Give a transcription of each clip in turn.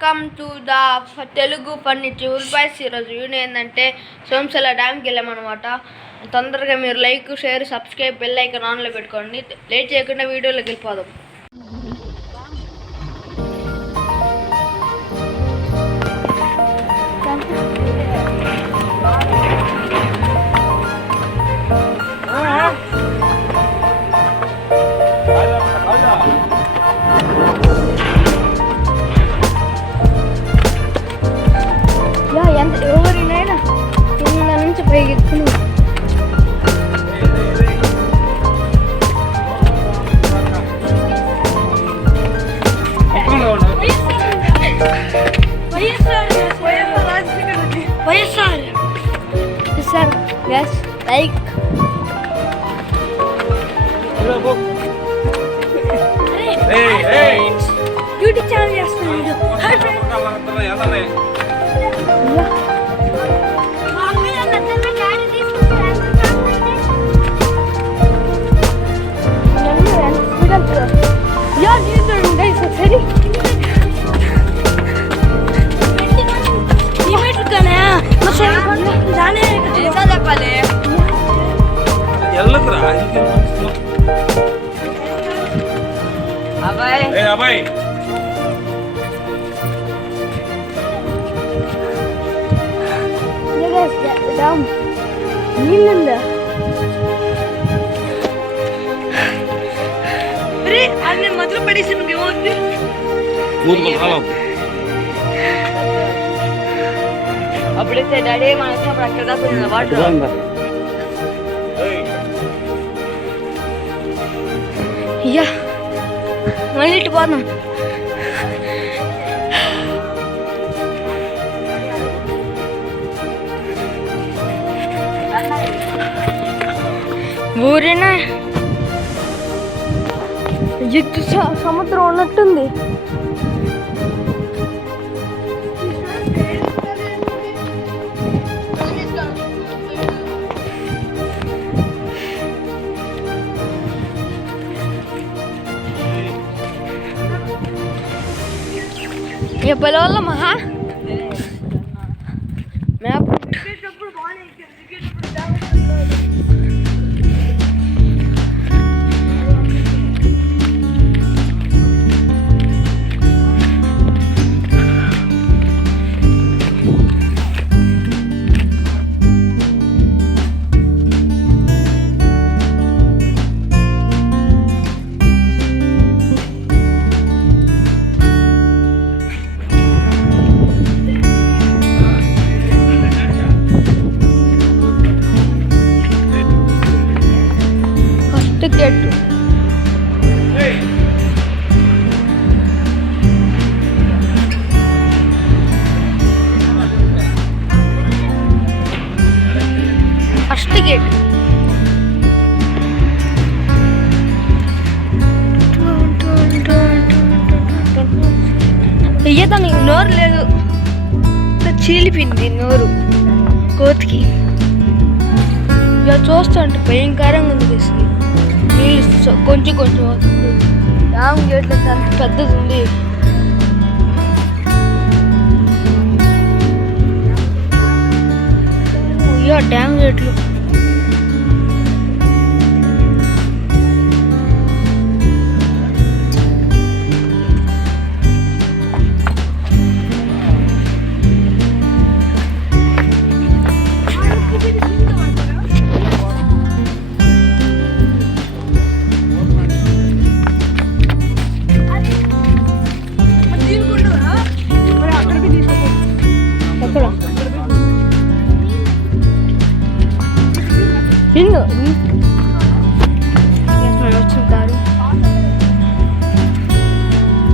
Welcome to the Telugu funny triple boys. ఈరోజు video ఏంటంటే సోమశిల డ్యామ్కి వెళ్ళామన్నమాట. తొందరగా మీరు like, share, subscribe, bell icon ఆన్లో పెట్టుకోండి. లేట్ చేయకుండా వీడియోలోకి వెళ్ళిపోదాం. ఎవరినైనా కింద నుంచి పైకి ఎక్కువ వైఎస్ఆర్ లైక్ యూట్యూబ్ ఛానల్ చేస్తున్నాడు. అబ్బాయి నీళ్ళుందా? అన్నీ మొదలు పడేసి నువ్వేమవుతుంది. అప్పుడైతే డాడీ మనకి అప్పుడు అక్కడ దాకా వాటర్ అయ్యా మళ్ళీ ఇటు పోదాం. ఊరినా ఎత్తు సముద్రం ఉన్నట్టుంది. ఏ బలవల్ల మహా మ్యాప్ గేటు ఫస్ట్ గేట్ దానికి నోరు లేదు, చీలిపింది నోరు కోతికి. ఇలా చూస్తుంటే భయంకరంగా ఉంది. నీళ్ళు కొంచెం కొంచెం వస్తుంది. డ్యామ్ గేట్లు అంత పెద్దది ఉంది. అయ్యో డ్యామ్ గేట్లు వచ్చిన కారు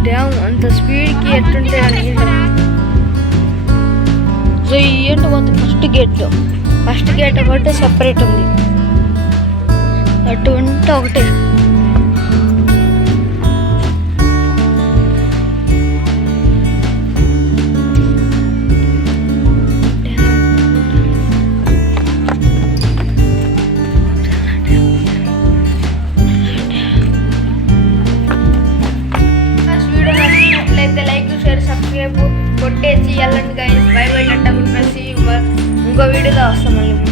డ్యామ్ అంత స్పీడ్కి ఎట్టుంటే సో ఏంటో పోతే ఫస్ట్ గేట్ ఒకటి సపరేట్ ఉంది, అటువంటి ఒకటే. లైక్, షేర్, సబ్స్క్రైబ్ కొట్టేసి వెళ్ళండి guys. Bye bye, tata, good bye, see you. ఇంకో వీడియోలో వస్తాం మళ్ళీ.